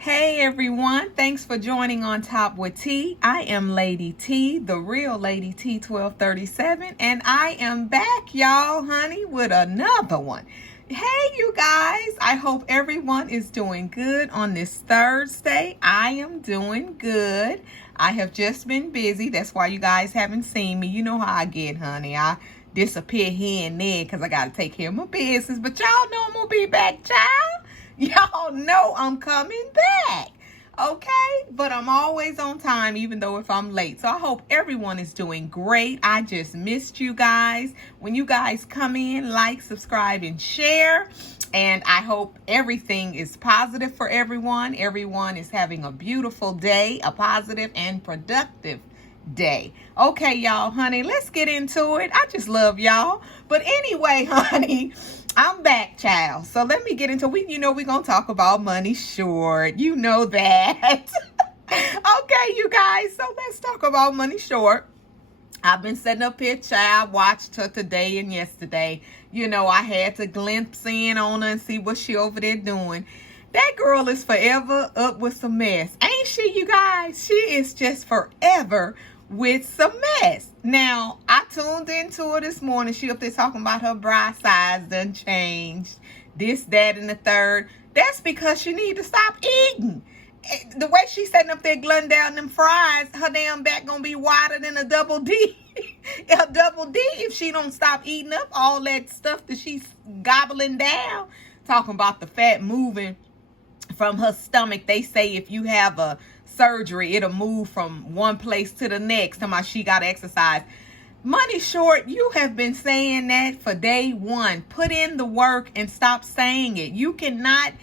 Hey everyone, thanks for joining On Top with T. I am Lady T, the real Lady T 1237, and I am back, y'all, honey, with another one. Hey you guys, I hope everyone is doing good on this Thursday. I am doing good. I have just been busy. That's why you guys haven't seen me. You know how I get, honey. I disappear here and there because I got to take care of my business. But y'all know I'm going to be back, child. Y'all know I'm coming back. Okay? But I'm always on time, even though if I'm late. So I hope everyone is doing great. I just missed you guys. When you guys come in, like, subscribe, and share. And I hope everything is positive for everyone. Everyone is having a beautiful day, a positive and productive day. Okay, y'all, honey, let's get into it. I just love y'all. But anyway, honey, I'm back, child. So let me get into we're going to talk about money short. You know that. Okay, you guys. So let's talk about money short. I've been sitting up here, child, watched her today and yesterday. I had to glimpse in on her and see what she over there doing. That girl is forever up with some mess. Ain't she, you guys? She is just forever with some mess. Now, I tuned into her this morning. She up there talking about her bra size done changed. This, that, and the third. That's because she need to stop eating. The way she's sitting up there glutting down them fries, her damn back gonna be wider than a double D. A double D if she don't stop eating up all that stuff that she's gobbling down. Talking about the fat moving from her stomach. They say if you have a surgery, it'll move from one place to the next. Talking about she got to exercise. Money short, you have been saying that for day one. Put in the work and stop saying it. You cannot.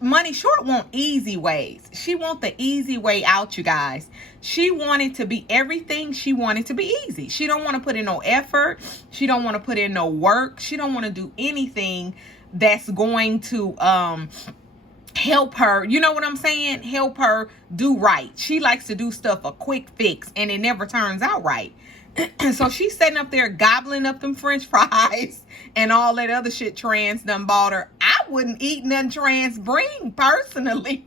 Money short want easy ways. She want the easy way out, you guys. She wanted to be everything. She wanted to be easy. She don't want to put in no effort. She don't want to put in no work. She don't want to do anything that's going to help her, you know what I'm saying? Help her do right. She likes to do stuff a quick fix and it never turns out right. So she's sitting up there gobbling up them French fries and all that other shit Trans done bought her. I wouldn't eat none Trans bring personally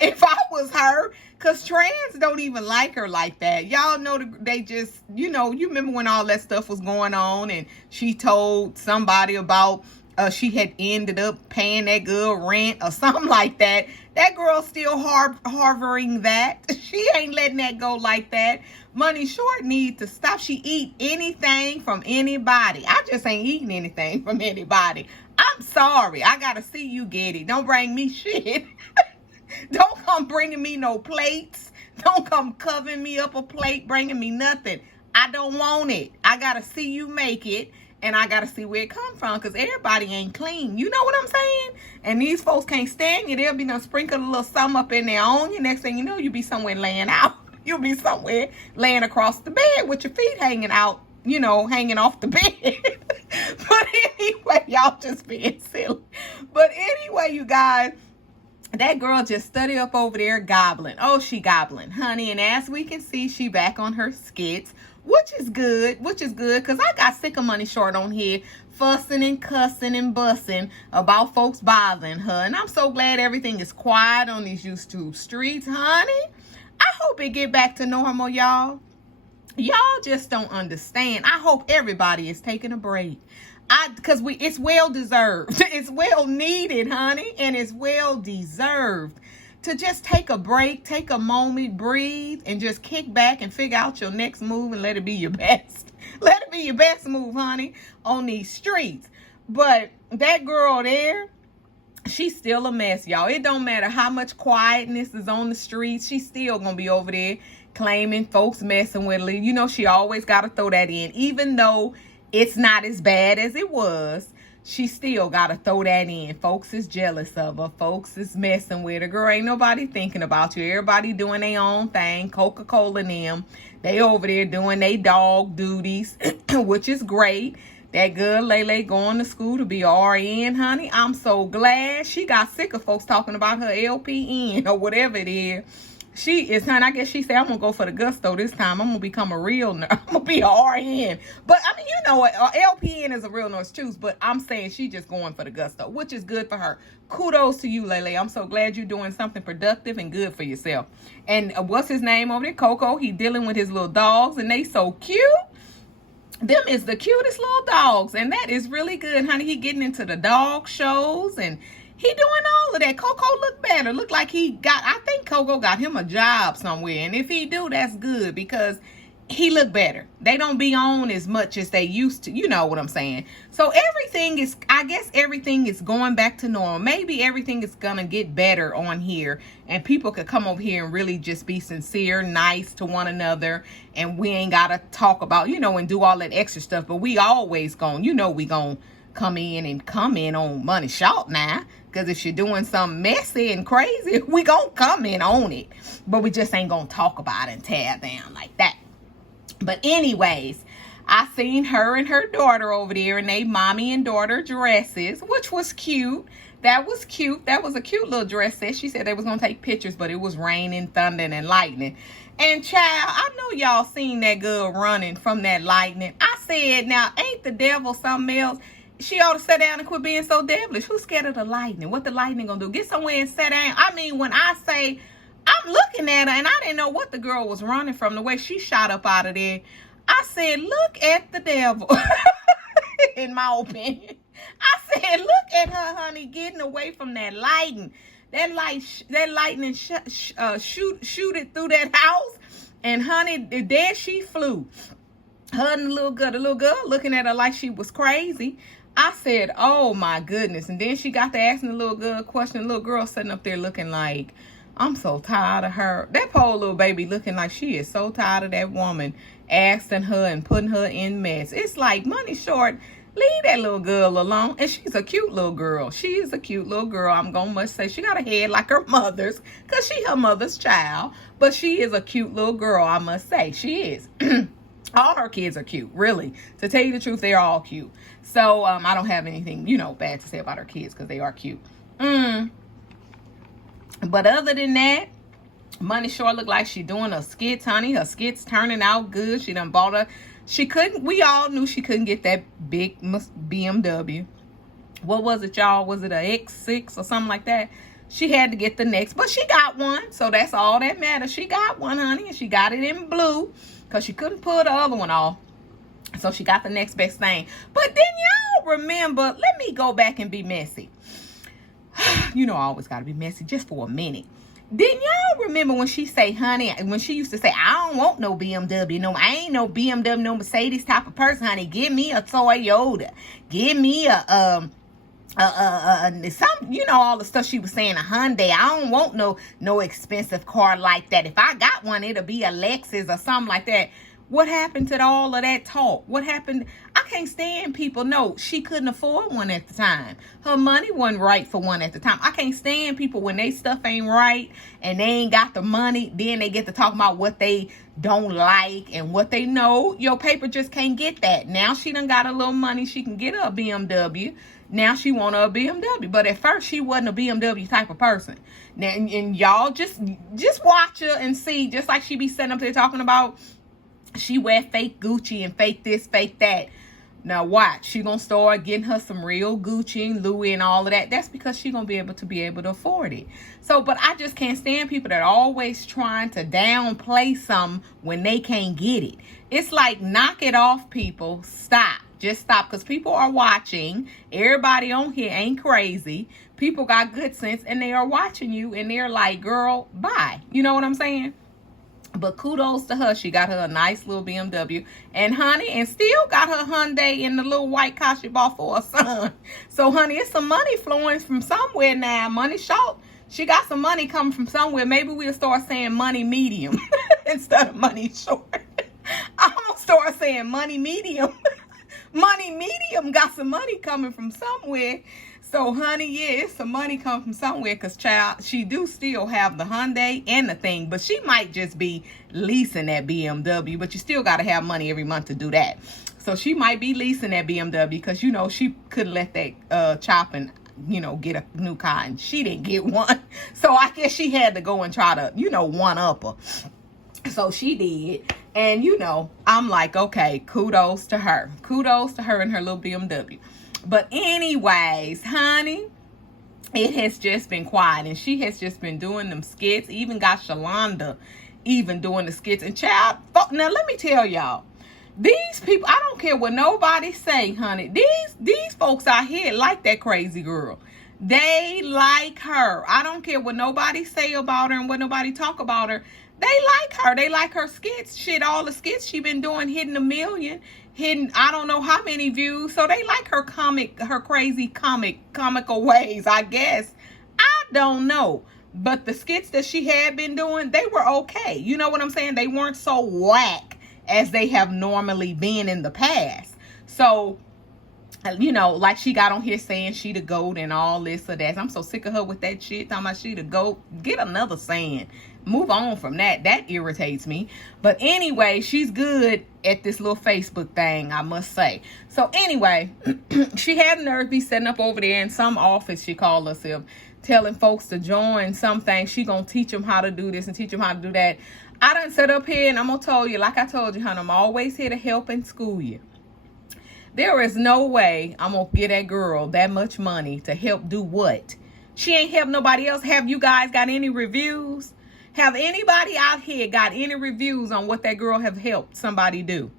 if I was her, because Trans don't even like her like that. Y'all know they just, you remember when all that stuff was going on and she told somebody about she had ended up paying that girl rent or something like that. That girl's still harboring that. She ain't letting that go like that. Money short need to stop. She eat anything from anybody. I just ain't eating anything from anybody. I'm sorry. I gotta see you get it. Don't bring me shit. Don't come bringing me no plates. Don't come covering me up a plate, bringing me nothing. I don't want it. I gotta see you make it. And I got to see where it come from, because everybody ain't clean. You know what I'm saying? And these folks can't stand you. They'll be done sprinkle a little something up in there on you. Next thing you know, you'll be somewhere laying out. You'll be somewhere laying across the bed with your feet hanging out, hanging off the bed. But anyway, y'all just being silly. But anyway, you guys, that girl just study up over there gobbling. Oh, she gobbling, honey. And as we can see, she back on her skits. Which is good, because I got sick of Money Short on here fussing and cussing and bussing about folks bothering her. And I'm so glad everything is quiet on these YouTube streets, honey. I hope it get back to normal, y'all. Y'all just don't understand. I hope everybody is taking a break. Because it's well deserved. It's well needed, honey, and it's well deserved. To just take a break, take a moment, breathe, and just kick back and figure out your next move and let it be your best. Let it be your best move, honey, on these streets. But that girl there, she's still a mess, y'all. It don't matter how much quietness is on the streets. She's still going to be over there claiming folks messing with her. She always got to throw that in. Even though it's not as bad as it was, she still got to throw that in. Folks is jealous of her. Folks is messing with her. Girl, ain't nobody thinking about you. Everybody doing their own thing. Coca-Cola and them. They over there doing their dog duties, which is great. That girl, Lele, going to school to be RN, honey. I'm so glad. She got sick of folks talking about her LPN or whatever it is. She is, honey. I guess she said, I'm going to go for the gusto this time. I'm going to become a real nurse. I'm going to be a RN. But, I mean, you know what? LPN is a real nurse, too. But I'm saying she just going for the gusto, which is good for her. Kudos to you, Lele. I'm so glad you're doing something productive and good for yourself. And what's his name over there? Coco. He dealing with his little dogs, and they so cute. Them is the cutest little dogs, and that is really good, honey. He getting into the dog shows, and he doing all of that. Coco look better. Look like I think Coco got him a job somewhere. And if he do, that's good because he look better. They don't be on as much as they used to. You know what I'm saying? So I guess everything is going back to normal. Maybe everything is going to get better on here. And people could come over here and really just be sincere, nice to one another. And we ain't got to talk about, and do all that extra stuff. But we always we going to come in on money short now. Because if you're doing something messy and crazy, we gonna come in on it. But we just ain't gonna talk about it and tear down like that. But anyways, I seen her and her daughter over there in they mommy and daughter dresses, which was cute. That was cute. That was a cute little dress set. She said they was gonna take pictures, but it was raining, thundering, and lightning. And child, I know y'all seen that girl running from that lightning. I said, now, ain't the devil something else? She ought to sit down and quit being so devilish. Who's scared of the lightning? What the lightning gonna do? Get somewhere and sit down. I mean, when I say, I'm looking at her and I didn't know what the girl was running from, the way she shot up out of there. I said, look at the devil, in my opinion. I said, look at her, honey, getting away from that lightning. That lightning shoot it through that house. And honey, there she flew. Her and the little girl looking at her like she was crazy. I said, oh my goodness. And then she got to asking the little girl a question. The little girl sitting up there looking like, I'm so tired of her. That poor little baby looking like she is so tired of that woman asking her and putting her in mess. It's like, money short, leave that little girl alone. And she's a cute little girl. She is a cute little girl. I'm going to must say she got a head like her mother's because she her mother's child. But she is a cute little girl, I must say. She is. All her kids are cute, really. To tell you the truth, they're all cute. So I don't have anything, bad to say about her kids because they are cute. But other than that, Money sure look like she doing her skits, honey. Her skits turning out good. She done bought her. We all knew she couldn't get that big BMW. What was it, y'all? Was it a X6 or something like that? She had to get the next, but she got one. So that's all that matters. She got one, honey, and she got it in blue because she couldn't pull the other one off. So she got the next best thing. But then y'all remember, let me go back and be messy. I always got to be messy just for a minute. Didn't y'all remember when she say, honey, when she used to say, I don't want no BMW, no, I ain't no BMW, no Mercedes type of person, honey. Give me a Toyota. Give me some, all the stuff she was saying, a Hyundai. I don't want no expensive car like that. If I got one, it'll be a Lexus or something like that. What happened to all of that talk? What happened? I can't stand people. No, she couldn't afford one at the time. Her money wasn't right for one at the time. I can't stand people when they stuff ain't right and they ain't got the money. Then they get to talk about what they don't like and what they know. Your paper just can't get that. Now she done got a little money. She can get her a BMW. Now she want her a BMW. But at first she wasn't a BMW type of person. Now, and y'all just watch her and see, just like she be sitting up there talking about she wear fake Gucci and fake this, fake that. Now watch, she gonna start getting her some real Gucci and Louis and all of that. That's because she gonna be able to afford it. So, but I just can't stand people that are always trying to downplay something when they can't get it. It's like, knock it off, people. Stop. Just stop, because people are watching. Everybody on here ain't crazy. People got good sense and they are watching you and they're like, girl, bye. You know what I'm saying? But kudos to her. She got her a nice little BMW. And honey, and still got her Hyundai in the little white car she bought for her son. So honey, it's some money flowing from somewhere now. Money short. She got some money coming from somewhere. Maybe we'll start saying money medium instead of money short. I'm going to start saying money medium. Money medium got some money coming from somewhere. So, honey, yeah, it's some money come from somewhere because, child, she do still have the Hyundai and the thing, but she might just be leasing that BMW, but you still got to have money every month to do that. So she might be leasing that BMW because, she couldn't let that chop and get a new car, and she didn't get one. So I guess she had to go and try to, one up her. So she did. And, I'm like, okay, kudos to her. Kudos to her and her little BMW. But anyways, honey, it has just been quiet. And she has just been doing them skits. Even got Shalonda even doing the skits. And child, now let me tell y'all. These people, I don't care what nobody say, honey. These folks out here like that crazy girl. They like her. I don't care what nobody say about her and what nobody talk about her. They like her. They like her skits. Shit, all the skits she been doing, hitting 1 million, hitting I don't know how many views. So they like her crazy comical ways, I guess. I don't know. But the skits that she had been doing, they were okay. You know what I'm saying? They weren't so whack as they have normally been in the past. So, like she got on here saying she the GOAT and all this or that. I'm so sick of her with that shit. Talking about she the GOAT. Get another saying. Move on from that. That irritates me. But anyway, she's good at this little Facebook thing, I must say. So anyway, she had nerve be setting up over there in some office, she called herself, telling folks to join something. She gonna teach them how to do this and teach them how to do that. I done set up here and I'm gonna tell you, like I told you, honey, I'm always here to help and school you. There is no way I'm gonna get that girl that much money to help do what? She ain't help nobody else. Have you guys got any reviews? Have anybody out here got any reviews on what that girl have helped somebody do?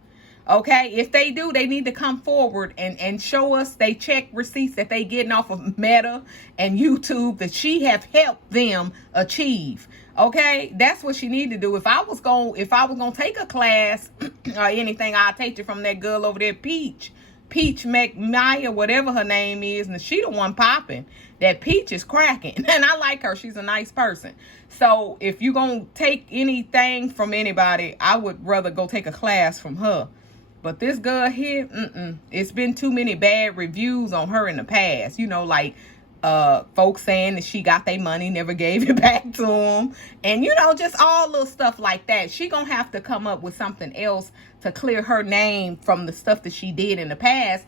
Okay, if they do, they need to come forward and show us they check receipts that they getting off of Meta and YouTube that she have helped them achieve. Okay, that's what she need to do. If I was gonna take a class or anything, I'll take it from that girl over there, Peach McMaya, whatever her name is, and she the one popping. That Peach is cracking, and I like her. She's a nice person. So if you gonna take anything from anybody, I would rather go take a class from her. But this girl here, it's been too many bad reviews on her in the past. Like folks saying that she got their money, never gave it back to them. And, just all little stuff like that. She gonna have to come up with something else to clear her name from the stuff that she did in the past.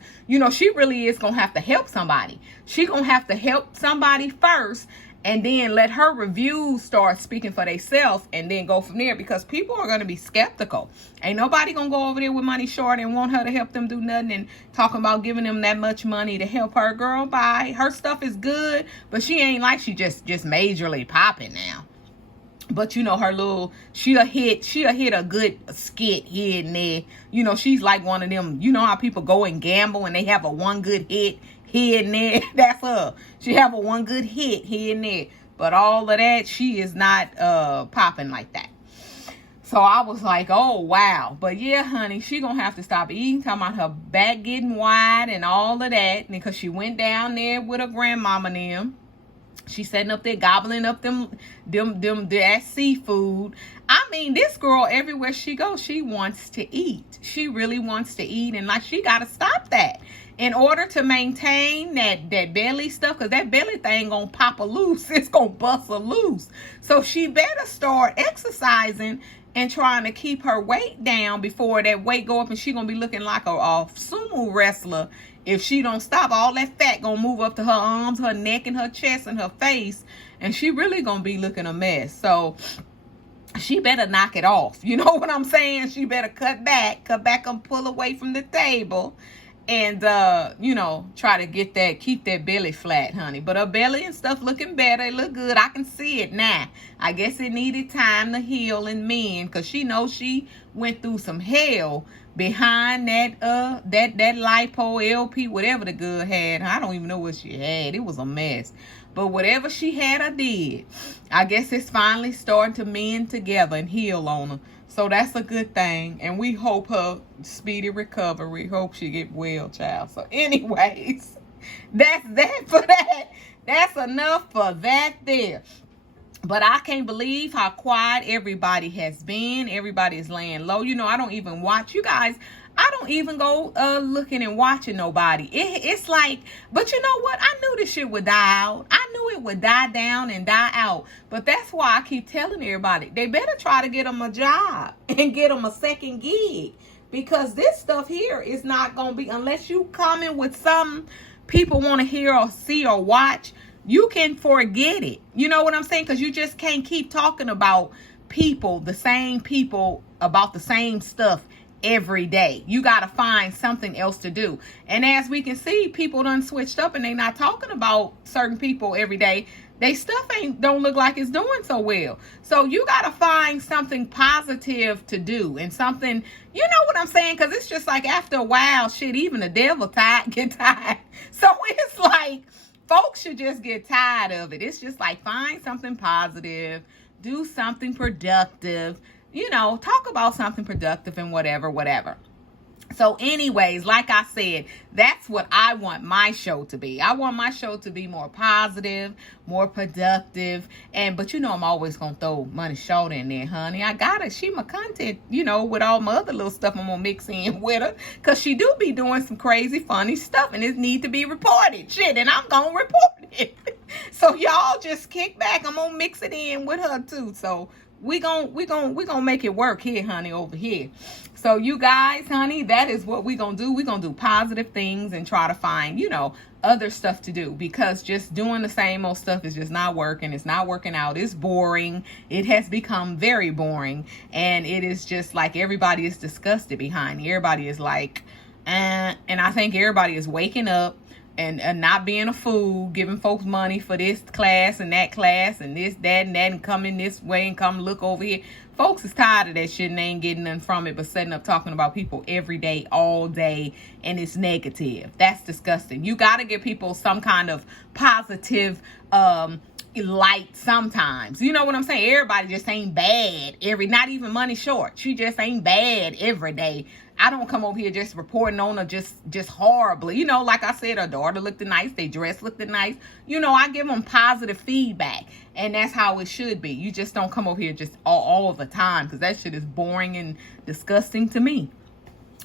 She really is gonna have to help somebody. She gonna have to help somebody first, and then let her reviews start speaking for themselves, and then go from there, because people are going to be skeptical. Ain't nobody going to go over there with money short and want her to help them do nothing and talking about giving them that much money to help her. Girl, bye. Her stuff is good, but she ain't like she just majorly popping now. But her little, she'll hit a good skit here and there. She's like one of them, how people go and gamble and they have a one good hit here and there. That's her. She have a one good hit here and there. But all of that, she is not popping like that. So I was like, oh, wow. But yeah, honey, she gonna have to stop eating. Talking about her back getting wide and all of that. Because she went down there with her grandmama and them. She sitting up there gobbling up that seafood. I mean, this girl, everywhere she goes, she wants to eat. She really wants to eat. And like, she got to stop that in order to maintain that belly stuff. Because that belly thing going to pop a loose. It's going to bust a loose. So she better start exercising and trying to keep her weight down before that weight go up. And she going to be looking like a sumo wrestler. If she don't stop, all that fat gonna move up to her arms, her neck, and her chest, and her face. And she really gonna be looking a mess. So she better knock it off. You know what I'm saying? She better cut back and pull away from the table. And, try to keep that belly flat, honey. But her belly and stuff looking better. It look good. I can see it now. I guess it needed time to heal and mend. Because she knows she went through some hell behind that lipo, LP, whatever the girl had. I don't even know what she had. It was a mess. But whatever she had or did, I guess it's finally starting to mend together and heal on her. So that's a good thing. And we hope her speedy recovery. Hope she get well, child. So anyways, that's that for that. That's enough for that there. But I can't believe how quiet everybody has been. Everybody is laying low. I don't even watch. You guys, I don't even go looking and watching nobody. It's like, but you know what? I knew this shit would die out. I knew it would die down and die out. But that's why I keep telling everybody, they better try to get them a job and get them a second gig. Because this stuff here is not going to be, unless you come in with something people want to hear or see or watch, you can forget it. You know what I'm saying? Because you just can't keep talking about people, the same people, about the same stuff every day. You got to find something else to do. And as we can see, people done switched up and they not talking about certain people every day. They stuff don't look like it's doing so well. So you got to find something positive to do and something, you know what I'm saying? Because it's just like after a while, shit, even the devil get tired. So it's like folks should just get tired of it. It's just like find something positive, do something productive, you know, talk about something productive and whatever. So anyways, like I said, that's what I want my show to be. I want my show to be more positive, more productive. But you know, I'm always going to throw Money Short in there, honey. I got it. She my content, you know, with all my other little stuff I'm going to mix in with her. Because she do be doing some crazy, funny stuff. And it need to be reported. Shit, and I'm going to report it. So y'all just kick back. I'm going to mix it in with her too. So we gonna make it work here, honey, over here. So you guys, honey, that is what we gonna do. We gonna do positive things and try to find, you know, other stuff to do, because just doing the same old stuff is just not working. It's not working out. It's boring. It has become very boring, and it is just like everybody is disgusted behind. Everybody is like, and I think everybody is waking up and not being a fool, giving folks money for this class and that class and this, that, and that, and coming this way and come look over here. Folks is tired of that shit and they ain't getting nothing from it but setting up talking about people every day, all day, and it's negative. That's disgusting. You got to give people some kind of positive light sometimes. You know what I'm saying? Everybody just ain't bad not even Money Short. She just ain't bad every day. I don't come over here just reporting on her just horribly. You know, like I said, her daughter looked nice. They dress looked nice. You know, I give them positive feedback. And that's how it should be. You just don't come over here just all the time, because that shit is boring and disgusting to me.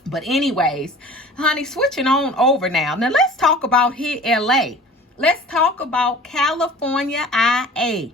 But anyways, honey, switching on over now. Now, let's talk about here, LA. Let's talk about California, IA.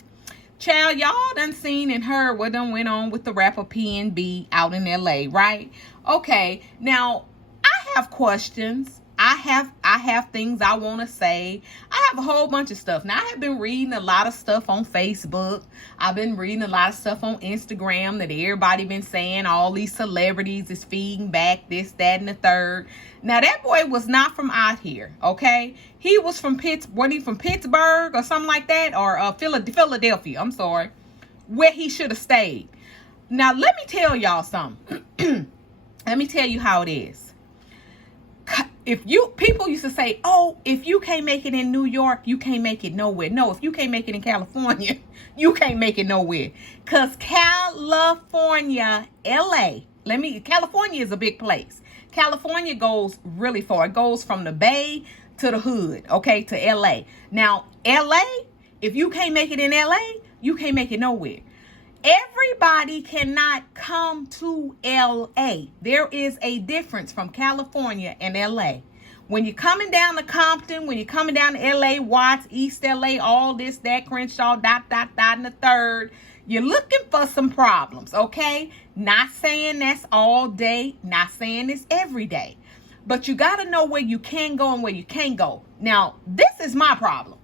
Child, y'all done seen and heard what done went on with the rapper PNB out in LA, right? Okay, now I have questions. I have things I want to say. I have a whole bunch of stuff. Now, I have been reading a lot of stuff on Facebook. I've been reading a lot of stuff on Instagram that everybody been saying all these celebrities is feeding back this, that, and the third. Now, that boy was not from out here, okay? He was from Pittsburgh or something like that, or Philadelphia, I'm sorry, where he should have stayed. Now, let me tell y'all something. Let me tell you how it is. People used to say, oh, if you can't make it in New York, you can't make it nowhere. No, if you can't make it in California, you can't make it nowhere. Because California, LA, California is a big place. California goes really far. It goes from the Bay to the hood, okay, to LA. Now, LA, if you can't make it in LA, you can't make it nowhere. Everybody cannot come to LA. There is a difference from California and LA. When you're coming down to Compton, when you're coming down to LA, Watts, East LA, all this, that, Crenshaw, and the third, you're looking for some problems, okay? Not saying that's all day, not saying it's every day. But you got to know where you can go and where you can't go. Now, this is my problem.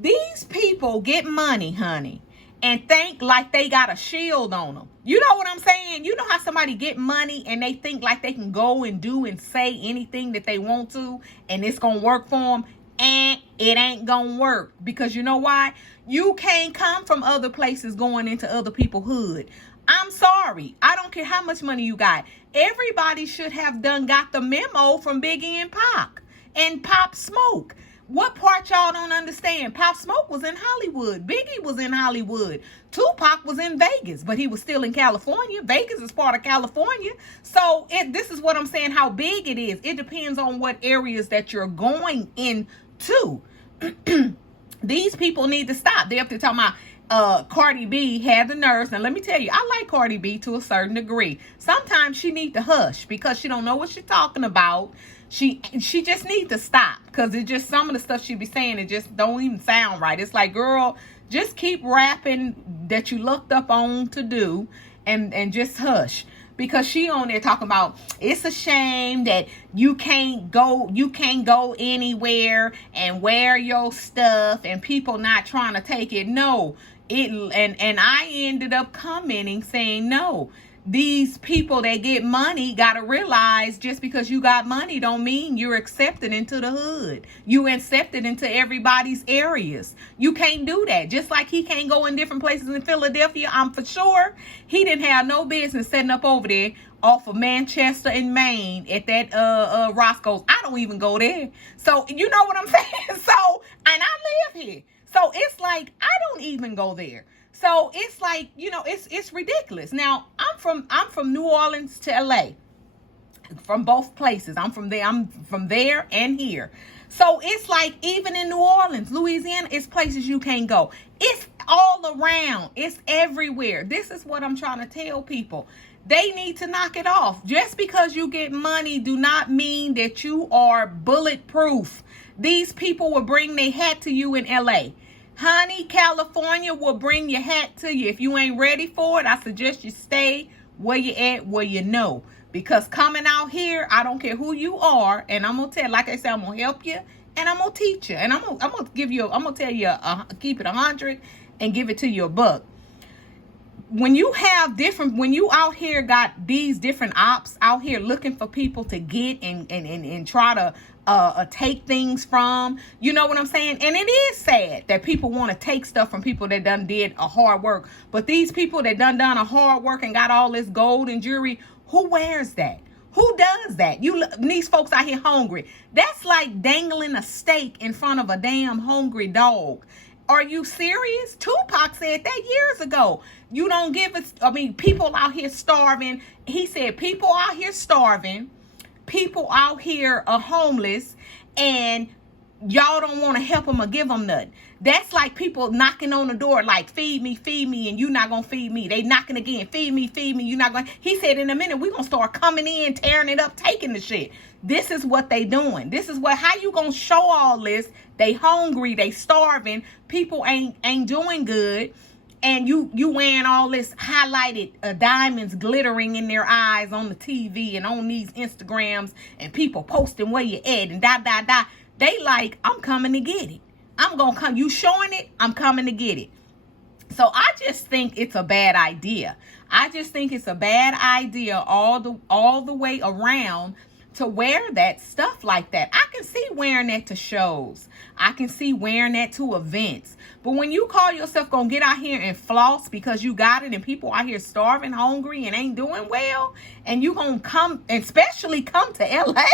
These people get money, honey, and think like they got a shield on them. You know what I'm saying? You know how somebody get money and they think like they can go and do and say anything that they want to and it's going to work for them? And it ain't going to work. Because you know why? You can't come from other places going into other people's hood. I'm sorry. I don't care how much money you got. Everybody should have got the memo from Biggie and Pac and Pop Smoke. What part y'all don't understand? Pop Smoke was in Hollywood. Biggie was in Hollywood. Tupac was in Vegas, but he was still in California. Vegas is part of California. So this is what I'm saying, how big it is. It depends on what areas that you're going into. These people need to stop. They're up there talking about Cardi B had the nerves. And let me tell you, I like Cardi B to a certain degree. Sometimes she need to hush because she don't know what she's talking about. She just need to stop, because it just, some of the stuff she be saying, it just don't even sound right. It's like, girl, just keep rapping that you looked up on to do and just hush. because she on there talking about it's a shame that you can't go anywhere and wear your stuff and people not trying to take it. No, and I ended up commenting saying no. These people that get money got to realize just because you got money don't mean you're accepted into the hood. You accepted into everybody's areas. You can't do that. Just like he can't go in different places in Philadelphia. I'm for sure he didn't have no business setting up over there off of Manchester and Maine at that Roscoe's. I don't even go there. So you know what I'm saying? So, and I live here. So it's like I don't even go there. So it's like, it's ridiculous. Now, I'm from New Orleans to LA. From both places. I'm from there and here. So it's like even in New Orleans, Louisiana, it's places you can't go. It's all around. It's everywhere. This is what I'm trying to tell people. They need to knock it off. Just because you get money do not mean that you are bulletproof. These people will bring their hat to you in LA. Honey, California will bring your hat to you. If you ain't ready for it, I suggest you stay where you at, where you know. Because coming out here, I don't care who you are, and I'm gonna tell, like I said, I'm gonna help you and I'm gonna teach you, and I'm gonna give you, I'm gonna tell you, keep it 100 and give it to you $1. When you out here got these different ops out here looking for people to get and try to take things from, you know what I'm saying? And it is sad that people want to take stuff from people that done did a hard work. But these people that done a hard work and got all this gold and jewelry, who wears that? Who does that? These folks out here hungry. That's like dangling a steak in front of a damn hungry dog. Are you serious? Tupac said that years ago. You don't give us, people out here starving. He said people out here starving. People out here are homeless, and y'all don't want to help them or give them nothing. That's like people knocking on the door like, feed me, and you not going to feed me. They knocking again, feed me, you not going to. He said in a minute, we're going to start coming in, tearing it up, taking the shit. This is what they doing. This is how you going to show all this? They hungry, they starving. People ain't doing good. And you wearing all this highlighted diamonds glittering in their eyes on the TV and on these Instagrams, and people posting where you at and da. They like, I'm coming to get it. I'm going to come. You showing it, I'm coming to get it. So I just think it's a bad idea. I just think it's a bad idea all the way around to wear that stuff like that. I can see wearing that to shows. I can see wearing that to events. But when you call yourself gonna get out here and floss because you got it, and people out here starving, hungry, and ain't doing well, and you gonna come, especially come to LA,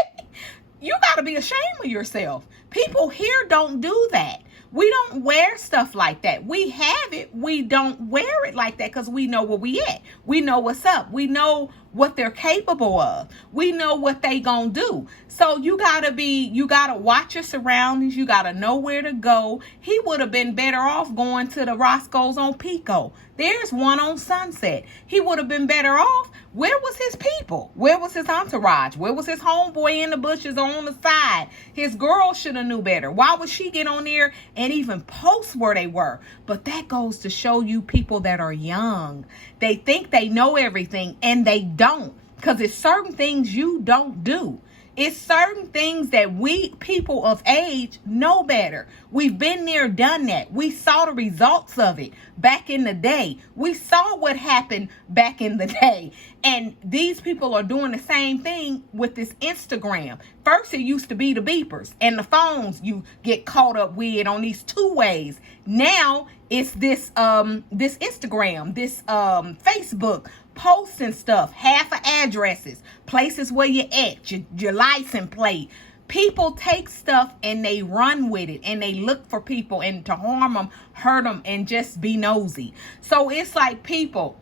you gotta be ashamed of yourself. People here don't do that. We don't wear stuff like that. We have it. We don't wear it like that because we know where we at. We know what's up. We know what they're capable of. We know what they gonna do. So you gotta watch your surroundings. You gotta know where to go. He would have been better off going to the Roscoe's on Pico. There's one on Sunset. He would have been better off. Where was his people? Where was his entourage? Where was his homeboy in the bushes or on the side? His girl should have knew better. Why would she get on there and even post where they were? But that goes to show you people that are young. They think they know everything, and they don't, because it's certain things you don't do. It's certain things that we people of age know better. We've been there, done that. We saw the results of it back in the day. We saw what happened back in the day. And these people are doing the same thing with this Instagram. First, it used to be the beepers and the phones you get caught up with on these two ways. Now it's this Instagram, this Facebook, posts and stuff, half of addresses, places where you're at, your license plate. People take stuff and they run with it, and they look for people and to harm them, hurt them, and just be nosy. So it's like, people,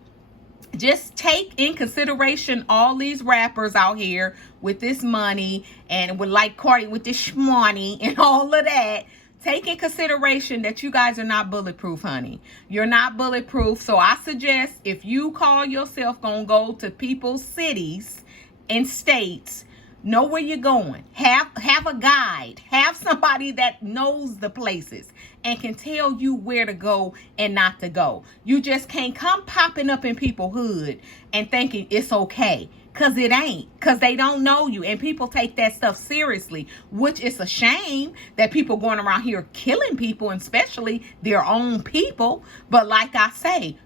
just take in consideration all these rappers out here with this money, and with like Cardi with this shmoney and all of that. Take in consideration that you guys are not bulletproof, honey. You're not bulletproof. So I suggest, if you call yourself gonna go to people's cities and states, Know where you're going. Have a guide. Have somebody that knows the places and can tell you where to go and not to go. You just can't come popping up in people's hood and thinking it's okay. Because it ain't. Because they don't know you. And people take that stuff seriously, which is a shame that people going around here killing people, and especially their own people. But like I say,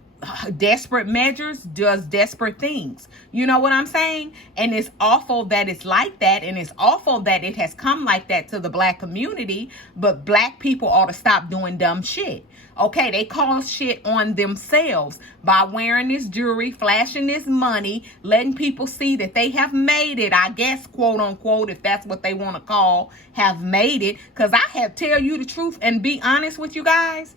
desperate measures does desperate things. You know what I'm saying? And it's awful that it's like that, and it's awful that it has come like that to the black community. But black people ought to stop doing dumb shit. Okay, they cause shit on themselves by wearing this jewelry, flashing this money, letting people see that they have made it, I guess, quote unquote, if that's what they want to call, have made it. Because I have, tell you the truth and be honest with you guys,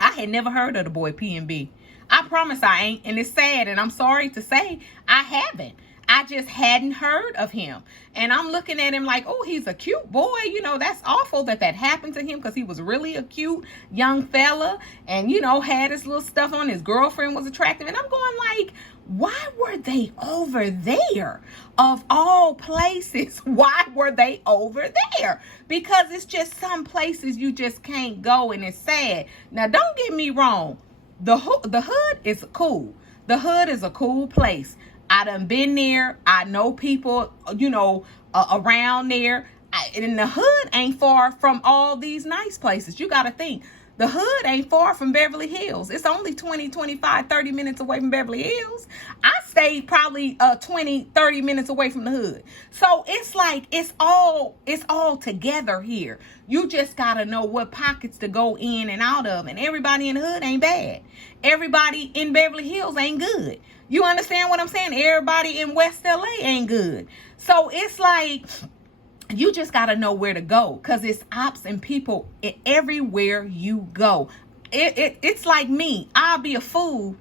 I had never heard of the boy P&B. I promise I ain't, and it's sad, and I'm sorry to say I haven't. I just hadn't heard of him. And I'm looking at him like, oh, he's a cute boy. You know, that's awful that happened to him, because he was really a cute young fella and, you know, had his little stuff on. His girlfriend was attractive. And I'm going like, why were they over there? Of all places, why were they over there? Because it's just some places you just can't go, and it's sad. Now, don't get me wrong. The hood is cool. The hood is a cool place. I done been there. I know people, you know, around there. And the hood ain't far from all these nice places. You got to think. The hood ain't far from Beverly Hills. It's only 20, 25, 30 minutes away from Beverly Hills. I stayed probably 20, 30 minutes away from the hood. So it's like it's all together here. You just got to know what pockets to go in and out of. And everybody in the hood ain't bad. Everybody in Beverly Hills ain't good. You understand what I'm saying? Everybody in West LA ain't good. So it's like, you just got to know where to go, because it's ops and people everywhere you go. It's like me. I'll be a fool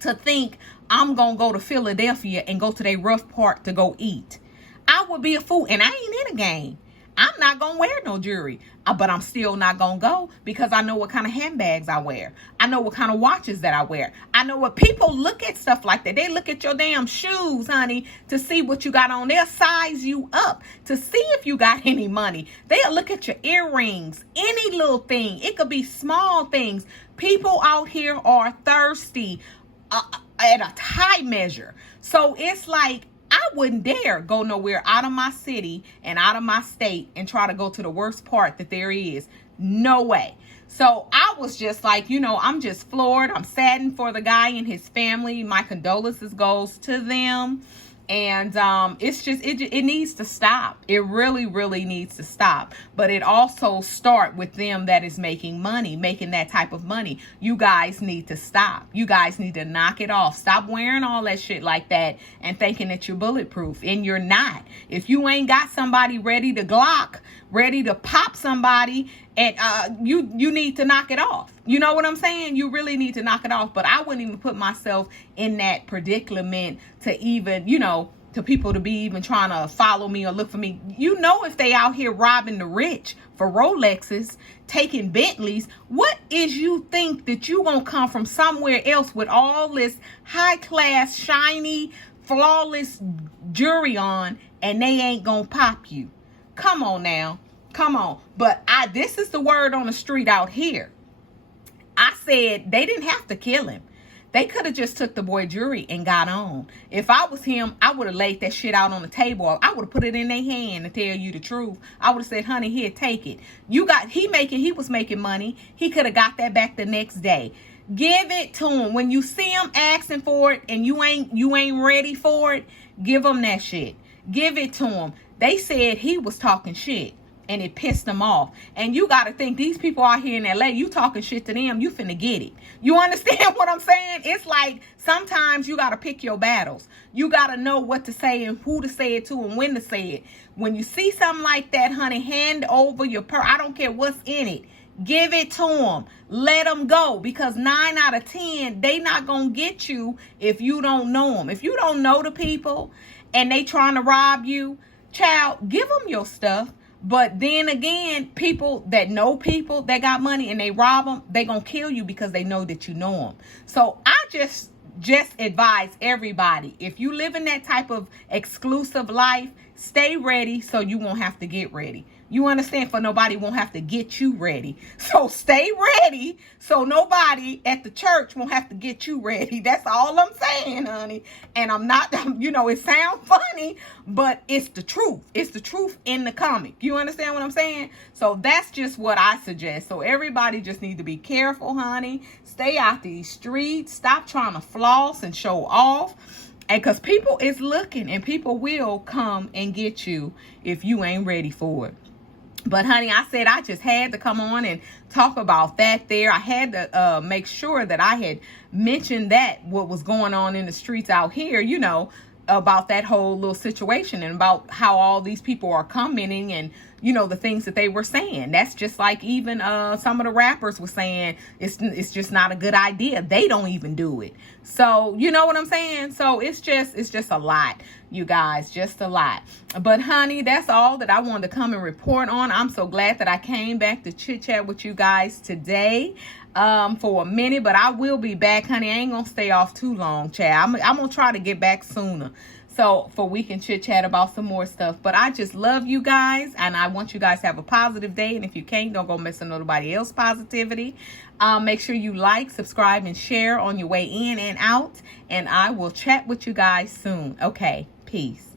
to think I'm going to go to Philadelphia and go to their rough part to go eat. I would be a fool, and I ain't in a game. I'm not going to wear no jewelry, but I'm still not going to go, because I know what kind of handbags I wear. I know what kind of watches that I wear. I know what people look at stuff like that. They look at your damn shoes, honey, to see what you got on. They'll size you up to see if you got any money. They'll look at your earrings, any little thing. It could be small things. People out here are thirsty at a high measure. So it's like, I wouldn't dare go nowhere out of my city and out of my state and try to go to the worst part that there is. No way. So I was just like, you know, I'm just floored. I'm saddened for the guy and his family. My condolences goes to them. And it's just, it needs to stop. It really, really needs to stop. But it also start with them that is making money, making that type of money. You guys need to stop. You guys need to knock it off. Stop wearing all that shit like that and thinking that you're bulletproof. And you're not. If you ain't got somebody ready to Glock, ready to pop somebody, and you need to knock it off. You know what I'm saying? You really need to knock it off. But I wouldn't even put myself in that predicament to even, you know, to people to be even trying to follow me or look for me. You know, if they out here robbing the rich for Rolexes, taking Bentleys, what is you think that you gonna come from somewhere else with all this high class, shiny, flawless jewelry on, and they ain't gonna pop you? Come on now. Come on. But this is the word on the street out here. I said they didn't have to kill him. They could have just took the boy jewelry and got on. If I was him, I would have laid that shit out on the table. I would have put it in their hand, to tell you the truth. I would have said, honey, here, take it. He was making money. He could have got that back the next day. Give it to him. When you see him asking for it and you ain't ready for it, give him that shit. Give it to him. They said he was talking shit, and it pissed them off. And you got to think, these people out here in LA, you talking shit to them, you finna get it. You understand what I'm saying? It's like, sometimes you got to pick your battles. You got to know what to say and who to say it to and when to say it. When you see something like that, honey, hand over your purse. I don't care what's in it. Give it to them. Let them go. Because 9 out of 10, they not going to get you if you don't know them. If you don't know the people and they trying to rob you, child, give them your stuff. But then again, people that know people that got money and they rob them, they gonna kill you because they know that you know them. So I just advise everybody, if you live in that type of exclusive life, stay ready so you won't have to get ready. You understand? For nobody won't have to get you ready. So stay ready so nobody at the church won't have to get you ready. That's all I'm saying, honey. And I'm not, it sounds funny, but it's the truth. It's the truth in the comic. You understand what I'm saying? So that's just what I suggest. So everybody just need to be careful, honey. Stay out these streets. Stop trying to floss and show off. And because people is looking, and people will come and get you if you ain't ready for it. But honey, I said I just had to come on and talk about that there. I had to make sure that I had mentioned that, what was going on in the streets out here, about that whole little situation, and about how all these people are commenting, and the things that they were saying. That's just like even some of the rappers were saying it's just not a good idea. They don't even do it. So you know what I'm saying? So it's just a lot, you guys, just a lot. But honey, that's all that I wanted to come and report on. I'm so glad that I came back to chit chat with you guys today for a minute, but I will be back, honey. I ain't gonna stay off too long, Chad. I'm gonna try to get back sooner, so for we can chit chat about some more stuff. But I just love you guys, and I want you guys to have a positive day. And if you can't, don't go messing with nobody else's positivity. Make sure you like, subscribe, and share on your way in and out. And I will chat with you guys soon. Okay, peace.